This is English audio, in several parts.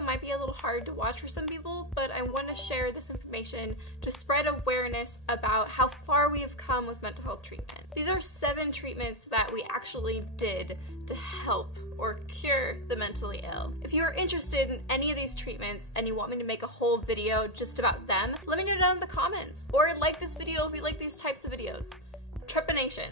video might be a little hard to watch for some people, but I want to share this information to spread awareness about how far we have come with mental health treatment. These are 7 treatments that we actually did to help or cure the mentally ill. If you are interested in any of these treatments and you want me to make a whole video just about them, let me know down in the comments, or like this video if you like these types of videos. Trepanation.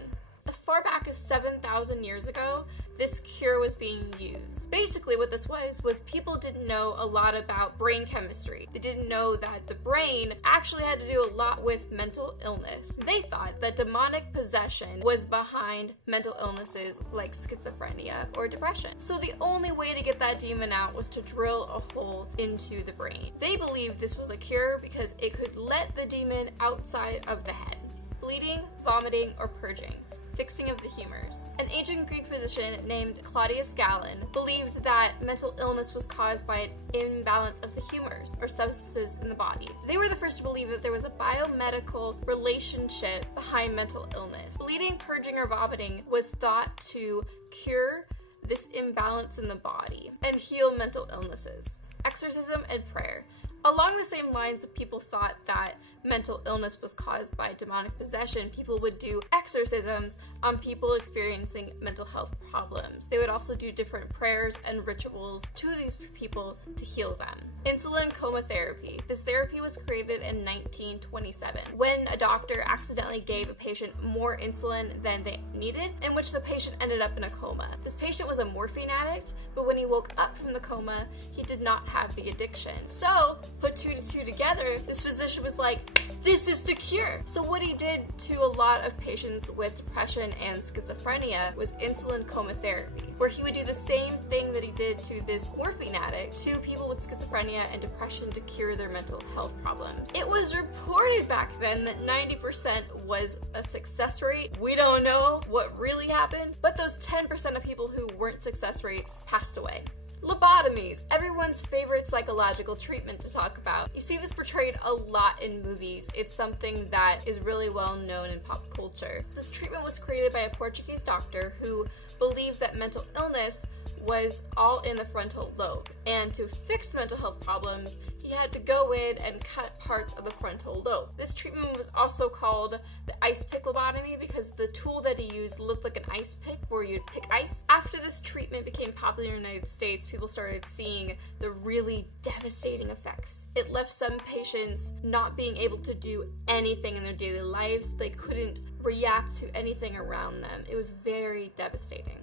As far back as 7,000 years ago, this cure was being used. Basically what this was people didn't know a lot about brain chemistry. They didn't know that the brain actually had to do a lot with mental illness. They thought that demonic possession was behind mental illnesses like schizophrenia or depression. So the only way to get that demon out was to drill a hole into the brain. They believed this was a cure because it could let the demon outside of the head. Bleeding, vomiting, or purging. Fixing of the humors. An ancient Greek physician named Claudius Galen believed that mental illness was caused by an imbalance of the humors, or substances in the body. They were the first to believe that there was a biomedical relationship behind mental illness. Bleeding, purging, or vomiting was thought to cure this imbalance in the body and heal mental illnesses. Exorcism and prayer. Along the same lines that people thought that mental illness was caused by demonic possession, people would do exorcisms on people experiencing mental health problems. They would also do different prayers and rituals to these people to heal them. Insulin coma therapy. This therapy was created in 1927 when a doctor accidentally gave a patient more insulin than they needed, in which the patient ended up in a coma. This patient was a morphine addict, but when he woke up from the coma, he did not have the addiction. So, put 2 to 2 together, this physician was like, this is the cure. So what he did to a lot of patients with depression and schizophrenia was insulin coma therapy, where he would do the same thing that he did to this morphine addict to people with schizophrenia and depression to cure their mental health problems. It was reported back then that 90% was a success rate. We don't know what really happened, but those 10% of people who weren't success rates passed away. Lobotomies, everyone's favorite psychological treatment to talk about. You see this portrayed a lot in movies. It's something that is really well known in pop culture. This treatment was created by a Portuguese doctor who believed that mental illness was all in the frontal lobe, and to fix mental health problems, he had to go in and cut parts of the frontal lobe. This treatment was also called the ice pick lobotomy because the tool that he used looked like an ice pick where you'd pick ice. After this treatment became popular in the United States, people started seeing the really devastating effects. It left some patients not being able to do anything in their daily lives. They couldn't react to anything around them. It was very devastating.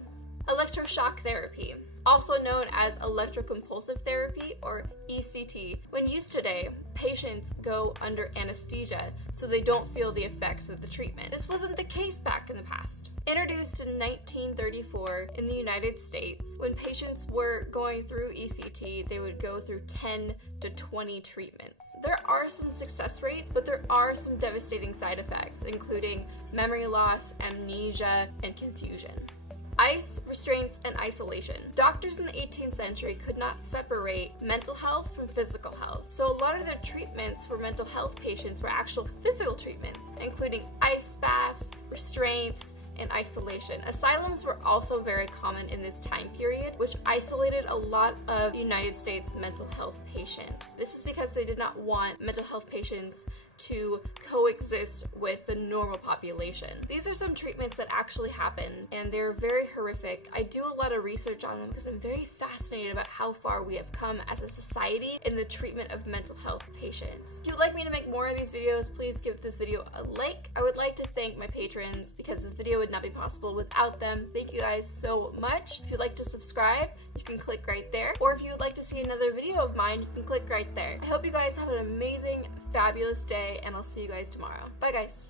Electroshock therapy, also known as electroconvulsive therapy or ECT. When used today, patients go under anesthesia so they don't feel the effects of the treatment. This wasn't the case back in the past. Introduced in 1934 in the United States, when patients were going through ECT, they would go through 10 to 20 treatments. There are some success rates, but there are some devastating side effects, including memory loss, amnesia, and confusion. ICE, restraints, and isolation. Doctors in the 18th century could not separate mental health from physical health, so a lot of their treatments for mental health patients were actual physical treatments, including ice baths, restraints, and isolation. Asylums were also very common in this time period, which isolated a lot of United States mental health patients. This is because they did not want mental health patients to coexist with the normal population. These are some treatments that actually happen, and they're very horrific. I do a lot of research on them because I'm very fascinated about how far we have come as a society in the treatment of mental health patients. If you'd like me to make more of these videos, please give this video a like. I would like to thank my patrons because this video would not be possible without them. Thank you guys so much. If you'd like to subscribe, you can click right there. Or if you would like to see another video of mine, you can click right there. I hope you guys have an amazing, fabulous day, and I'll see you guys tomorrow. Bye guys!